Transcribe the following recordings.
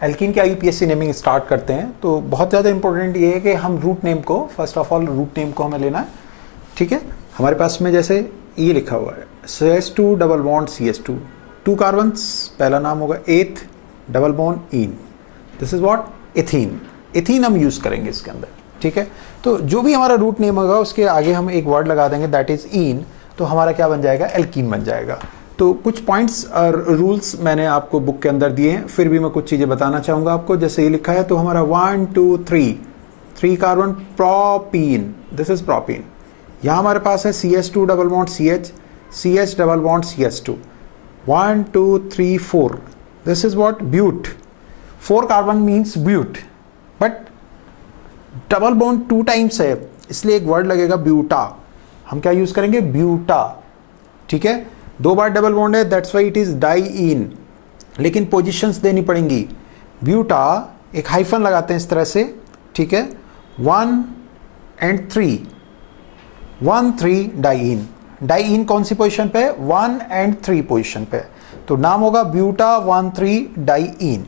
Alkene की UPSC naming start करते हैं तो बहुत ज़्यादा इंपॉर्टेंट ये है कि हम रूट नेम को, first of all root name को हमें लेना है, ठीक है। हमारे पास में जैसे ये लिखा हुआ है CH2 double bond CH2, 2 carbons, पहला नाम होगा एथ double bond in, this is what ethene. Ethene हम यूज़ करेंगे इसके अंदर, ठीक है। तो जो भी हमारा रूट नेम होगा उसके आगे हम एक वर्ड लगा देंगे दैट इज इन, तो हमारा क्या बन जाएगा, एल्कीन बन जाएगा। तो कुछ पॉइंट्स और रूल्स मैंने आपको बुक के अंदर दिए हैं, फिर भी मैं कुछ चीज़ें बताना चाहूँगा आपको। जैसे ये लिखा है तो हमारा 1 2 3 carbon propene, this is propene. यहाँ हमारे पास है CH2 double bond CH double bond CH2, 1 2 3 4, this is what bute. 4 carbon means bute, but double bond 2 times है इसलिए एक वर्ड लगेगा ब्यूटा, हम क्या यूज करेंगे, ब्यूटा, ठीक है। 2 बार डबल बॉन्ड है that's why it is diyne, लेकिन पोजीशंस देनी पड़ेंगी। ब्यूटा एक हाइफन लगाते हैं इस तरह से, ठीक है, 1 and 3, 1 3 डाईइन। डाईइन कौन सी पोजीशन पे, 1 and 3 पोजीशन पे, तो नाम होगा buta 1 3 diyne.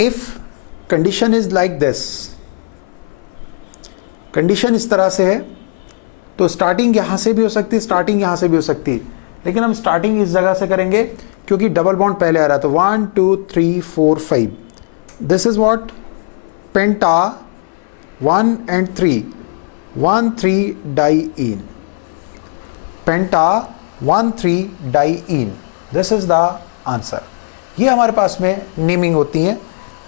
If condition is like this, condition इस तरह से है तो स्टार्टिंग यहां से भी हो सकती है, स्टार्टिंग यहां से भी हो सकती है, लेकिन हम स्टार्टिंग इस जगह से करेंगे क्योंकि डबल बॉन्ड पहले आ रहा है। तो 1 2 3 4 5, this is what penta 1 and 3, 1 3 diyne, penta 1 3 diyne, this is the answer. ये हमारे पास में नेमिंग होती हैं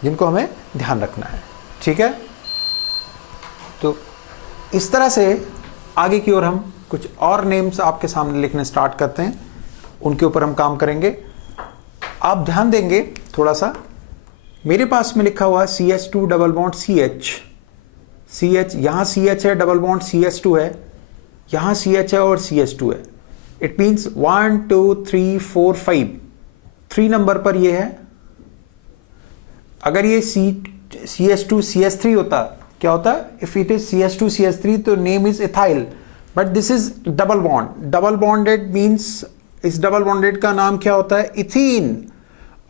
जिनको हमें ध्यान रखना है, ठीक है। तो इस तरह से आगे की ओर हम कुछ और नेम्स आपके सामने लिखने स्टार्ट करते हैं, उनके ऊपर हम काम करेंगे। आप ध्यान देंगे थोड़ा सा, मेरे पास में लिखा हुआ है CH2 डबल बॉन्ड CH, यहाँ CH है, डबल बॉन्ड CH2 है, यहाँ CH है और CH2 है। इट मीन्स 1 2 3 4 5, 3 नंबर पर ये है। अगर ये CH2 CH3 होता, क्या होता, if it is CH2 CH3 तो name is ethyl, but this is double bond, double bonded means इस डबल बॉन्डेड का नाम क्या होता है, इथीन,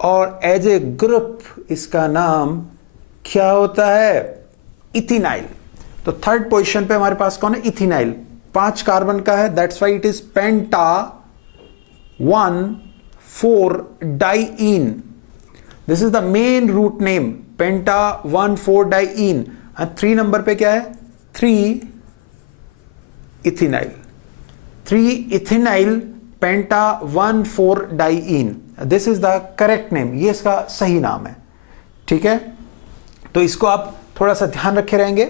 और एज ए ग्रुप इसका नाम क्या होता है, इथिनाइल। तो थर्ड पोजीशन पे हमारे पास कौन है, इथिनाइल, 5 कार्बन का है, that's why it is penta 1 4 diene, this is the main root name, penta 1 4 diene. 3 number पे क्या है, 3 ethynyl, 3 ethynyl penta 1 4 diene, this is the correct name, ये इसका सही नाम है, ठीक है। तो इसको आप थोड़ा सा ध्यान रखे रहेंगे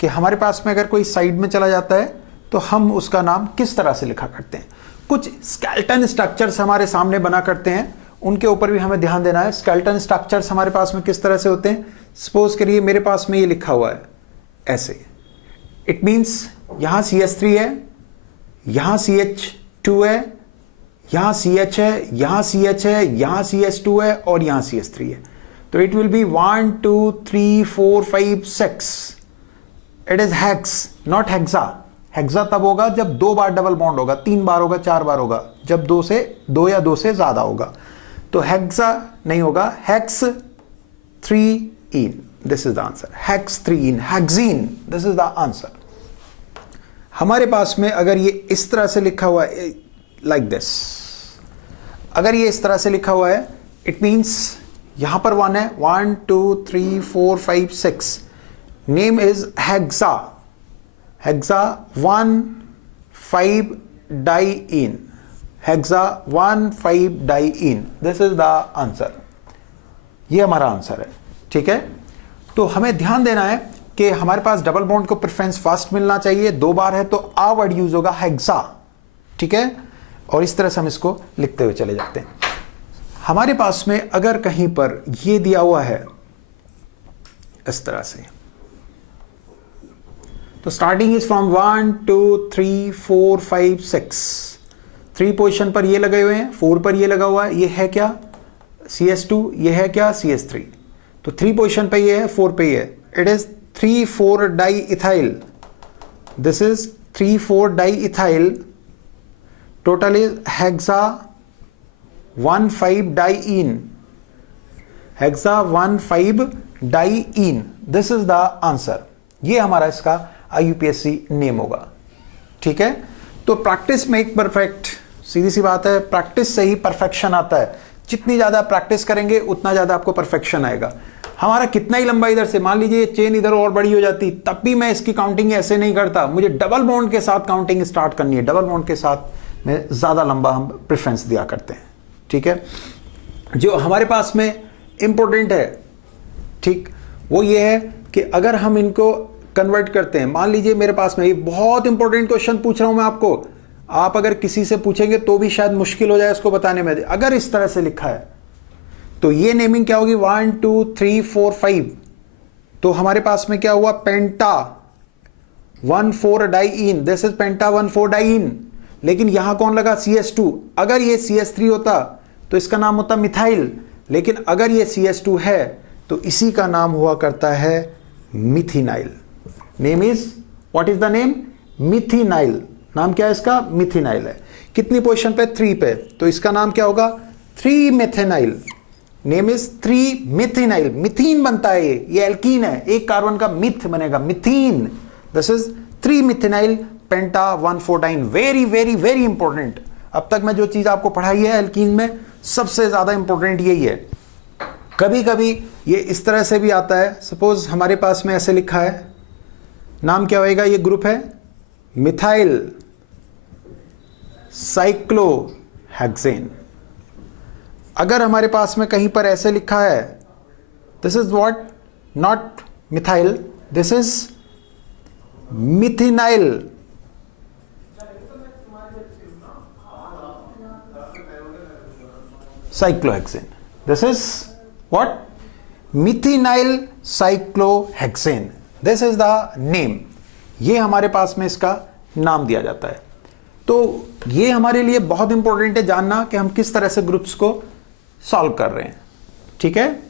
कि हमारे पास में अगर कोई साइड में चला जाता है तो हम उसका नाम किस तरह से लिखा करते हैं। कुछ स्केलेटन स्ट्रक्चर्स हमारे सामने बना करते हैं, उनके ऊपर भी हमें ध्यान देना है। स्केलेटन स्ट्रक्चर्स हमारे पास में किस तरह से होते हैं, सपोज करिए मेरे पास में ये लिखा हुआ है ऐसे, इट मीन्स यहां CH3 है, यहां CH2 है, यहां CH है, यहां CH है, यहां CH2 है और यहां CH3 है। तो it will be 1 2 3 4 5 6, it is hex not hexa. Hexa तब होगा जब 2 बार डबल बॉन्ड होगा, 3 बार होगा, 4 बार होगा, जब 2 या 2 से ज्यादा होगा। तो हेक्सा नहीं होगा, hex 3 in, this is the answer, hex 3 in, hexene, this is the answer. हमारे पास में अगर ये इस तरह से लिखा हुआ है लाइक दिस, अगर ये इस तरह से लिखा हुआ है इट मींस यहां पर 1 है, 1 2 3 4 5 6, name is hexa, hexa 1 5 diene, hexa 1 5 diyne, this is the answer. ये हमारा आंसर है, ठीक है। तो हमें ध्यान देना है कि हमारे पास डबल बॉन्ड को प्रेफरेंस फर्स्ट मिलना चाहिए, 2 बार है तो आ वर्ड यूज होगा हेक्सा, ठीक है। और इस तरह से हम इसको लिखते हुए चले जाते हैं। हमारे पास में अगर कहीं पर ये दिया हुआ है इस तरह से, तो स्टार्टिंग इज फ्रॉम 1 2 3 4 5 6, 3 पोजीशन पर ये लगे हुए हैं, 4 पर ये लगा हुआ है, ये है क्या CH2, ये है क्या CH3, तो 3 पोजीशन पे ये है, 4 पे ये है, it is 3 4 diethyl, this is 3 4 diethyl, total is hexa 1 5 diene, hexa diene, this is the answer. ये हमारा इसका IUPAC नेम होगा। ठीक है, तो प्रैक्टिस मेक परफेक्ट, सीधी सी बात है, प्रैक्टिस से ही परफेक्शन आता है। जितनी ज्यादा प्रैक्टिस करेंगे उतना ज्यादा आपको परफेक्शन आएगा। हमारा कितना ही लंबा इधर से, मान लीजिए चेन इधर और बड़ी हो जाती, तब भी मैं इसकी काउंटिंग ऐसे नहीं करता, मुझे डबल बॉन्ड के साथ काउंटिंग स्टार्ट करनी है। डबल बॉन्ड के साथ में ज्यादा लंबा हम प्रेफरेंस दिया करते हैं। ठीक है, जो हमारे पास में इंपॉर्टेंट है, ठीक, वो ये है कि अगर हम इनको कन्वर्ट करते हैं, मान लीजिए मेरे पास में, ये बहुत इंपॉर्टेंट क्वेश्चन पूछ रहा हूं मैं आपको, आप अगर किसी से पूछेंगे तो भी शायद मुश्किल हो जाए इसको बताने में। अगर इस तरह से लिखा है तो ये नेमिंग क्या होगी, 1 2 3 4 5, तो हमारे पास में क्या हुआ, पेंटा 1,4-डाइईन, दिस इज पेंटा 1,4-डाइईन। लेकिन यहां कौन लगा, CS2। अगर ये CS3 होता तो इसका नाम होता मिथाइल, लेकिन अगर ये CS2 है तो इसी का नाम हुआ करता है methenyl. Name is, what is the name, methenyl. नाम क्या है इसका, मिथिनाइल है। कितनी पोजीशन पे, 3 पे, तो इसका नाम क्या होगा, 3-मेथिनाइल। Name is 3-मेथिनाइल। मिथीन बनता है, ये एल्कीन है, एक कार्बन का मिथ बनेगा, methene. This is methenyl penta diene. Very very very important. अब तक मैं जो चीज आपको पढ़ाई है एल्कीन में, सबसे ज्यादा इंपॉर्टेंट यही है। कभी कभी ये इस तरह से भी आता है, सपोज हमारे पास में ऐसे लिखा है, नाम क्या होएगा, ये ग्रुप है मिथाइल साइक्लोहेक्सेन। अगर हमारे पास में कहीं पर ऐसे लिखा है, this is what, not methyl, this is methenyl, cyclohexane, this is what, methenyl cyclohexane, this is the name. ये हमारे पास में इसका नाम दिया जाता है। तो ये हमारे लिए बहुत इंपॉर्टेंट है जानना कि हम किस तरह से ग्रुप्स को सॉल्व कर रहे हैं। ठीक है,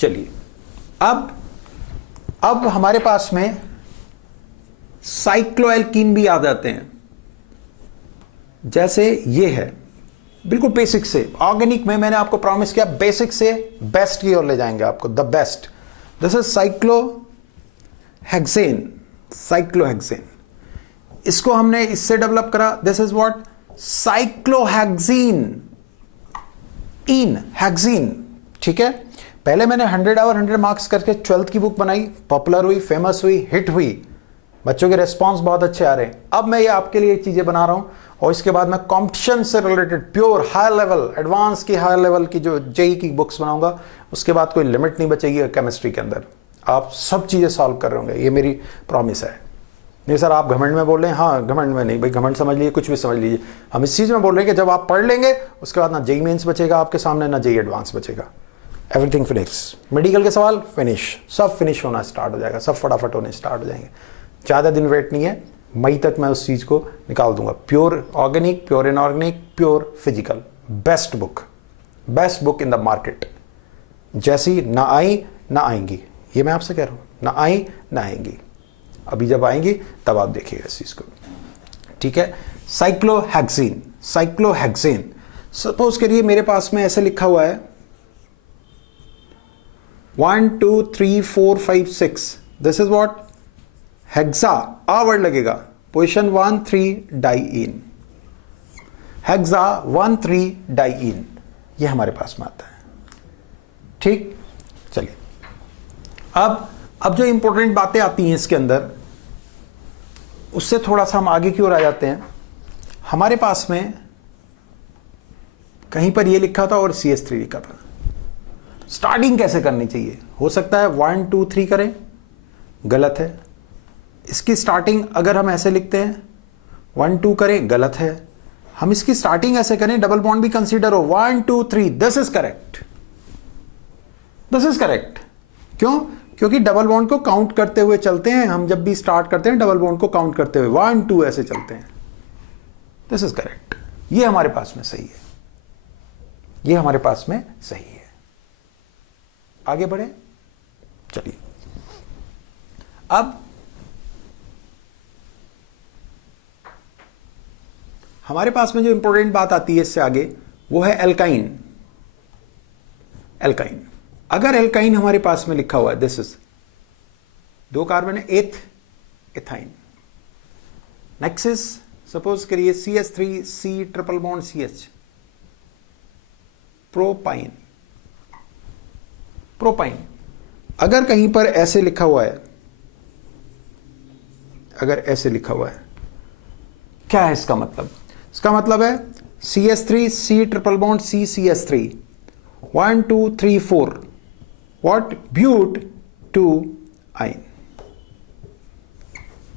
चलिए अब हमारे पास में साइक्लोएल्कीन भी आ जाते हैं। जैसे ये है, बिल्कुल बेसिक से, ऑर्गेनिक में मैंने आपको प्रॉमिस किया बेसिक से बेस्ट की ओर ले जाएंगे आपको, the best. This is cyclohexane, cyclohexane. इसको हमने इससे डेवलप करा, this is what, cyclohexene, in hexene. ठीक है, पहले मैंने 100 आवर 100 मार्क्स करके 12th की बुक बनाई, पॉपुलर हुई, फेमस हुई, हिट हुई, बच्चों के रेस्पॉन्स बहुत अच्छे आ रहे हैं। अब मैं ये आपके लिए चीजें बना रहा हूं और इसके बाद मैं कंपटीशन से related pure high level, advance की हाई लेवल की जो जेई की बुक्स बनाऊंगा। उसके बाद कोई लिमिट नहीं बचेगी केमिस्ट्री के अंदर, आप सब चीजें सॉल्व कर रहे होंगे, ये मेरी प्रॉमिस है। नहीं सर आप घमंड में बोल रहे हैं, हाँ घमंड में नहीं भाई, घमंड समझ लीजिए, कुछ भी समझ लीजिए। हम इस चीज में बोल रहे हैं कि जब आप पढ़ लेंगे उसके बाद ना जेई मेंस बचेगा आपके सामने, ना जेई एडवांस बचेगा, एवरीथिंग फिनिश। मेडिकल के सवाल फिनिश, सब फिनिश होना स्टार्ट हो जाएगा, सब फटाफट होने स्टार्ट हो जाएंगे। ज़्यादा दिन वेट नहीं है, मई तक मैं उस चीज़ को निकाल दूंगा। Pure organic, pure inorganic, pure physical, best book in the market. जैसी ना आई ना आएंगी, ये मैं आपसे कह रहा हूँ, ना आई ना आएंगी, अभी जब आएंगी तब आप देखिएगा इस चीज़ को। ठीक है, साइक्लोहेक्सीन, साइक्लोहेक्सेन। सपोज करिए मेरे पास में ऐसे लिखा हुआ है 1 2 3 4 5 6, दिस इज व्हाट, हेक्सा, आ वर्ड लगेगा, पोजिशन 1 3 डाइईन, हेक्सा 1 3 डाइईन, ये हमारे पास में आता है। ठीक, चलिए अब जो इंपॉर्टेंट बातें आती हैं इसके अंदर, उससे थोड़ा सा हम आगे की ओर आ जाते हैं। हमारे पास में कहीं पर ये लिखा था और CS3 लिखा था। स्टार्टिंग कैसे करनी चाहिए, हो सकता है 1 2 3 करें, गलत है। इसकी स्टार्टिंग अगर हम ऐसे लिखते हैं 1 2 करें, गलत है। हम इसकी स्टार्टिंग ऐसे करें, डबल बॉन्ड भी कंसीडर हो, 1 2 3, this is correct, this is correct. क्यों? क्योंकि डबल बॉन्ड को काउंट करते हुए चलते हैं हम, जब भी स्टार्ट करते हैं डबल बॉन्ड को काउंट करते हुए 1 2 ऐसे चलते हैं, दिस इज करेक्ट। ये हमारे पास में सही है, ये हमारे पास में सही है। आगे बढ़े, चलिए अब हमारे पास में जो इंपॉर्टेंट बात आती है इससे आगे, वो है एल्काइन। एल्काइन। अगर एल्काइन हमारे पास में लिखा हुआ है, दिस इज 2 कार्बन है, एथ एथाइन। नेक्स्ट इज सपोज करिए CH3 C triple bond CH, propyne. Propyne अगर कहीं पर ऐसे लिखा हुआ है, अगर ऐसे लिखा हुआ है, क्या है इसका मतलब? इसका मतलब है CH3 C triple bond C CH3 1 2 3 4 what, bute two yne,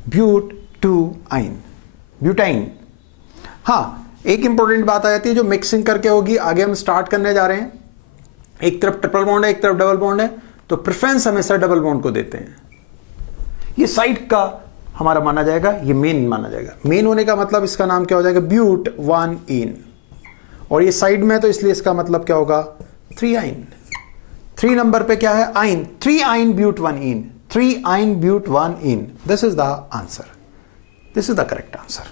bute two आइन, ब्यूटाइन। हाँ, एक इंपॉर्टेंट बात आ जाती है जो मिक्सिंग करके होगी, आगे हम स्टार्ट करने जा रहे हैं। एक तरफ ट्रिपल बॉन्ड है, एक तरफ डबल बॉन्ड है, तो प्रेफरेंस हमेशा डबल बॉन्ड को देते हैं। ये साइड का हमारा माना जाएगा, ये मेन माना जाएगा। मेन होने का मतलब इसका नाम क्या हो जाएगा? ब्यूट 1 इन। और ये साइड में है तो इसलिए इसका मतलब क्या होगा? 3 आइन। 3 नंबर पे क्या है? आइन। 3 yne bute 1 ene, 3 yne bute 1 ene. This is the answer, this is the correct answer.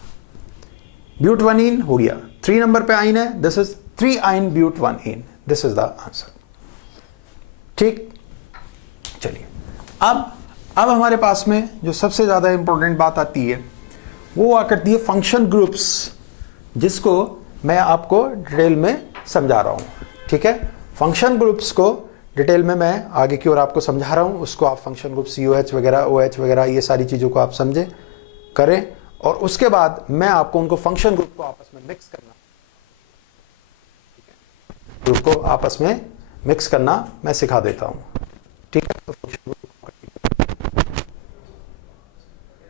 Bute 1 ene हो गया, 3 नंबर पे आइन है, this is 3 yne bute 1 ene, this is the answer. ठीक, चलिए अब हमारे पास में जो सबसे ज्यादा इंपॉर्टेंट बात आती है वो आ करती है फंक्शन ग्रुप्स, जिसको मैं आपको डिटेल में समझा रहा हूं। ठीक है, फंक्शन ग्रुप्स को डिटेल में मैं आगे की ओर आपको समझा रहा हूं। उसको आप फंक्शन ग्रुप COH वगैरह, OH वगैरह, ये सारी चीजों को आप समझे करें, और उसके बाद मैं आपको उनको फंक्शन ग्रुप को आपस में मिक्स करना, ग्रुप को आपस में मिक्स करना मैं सिखा देता हूं।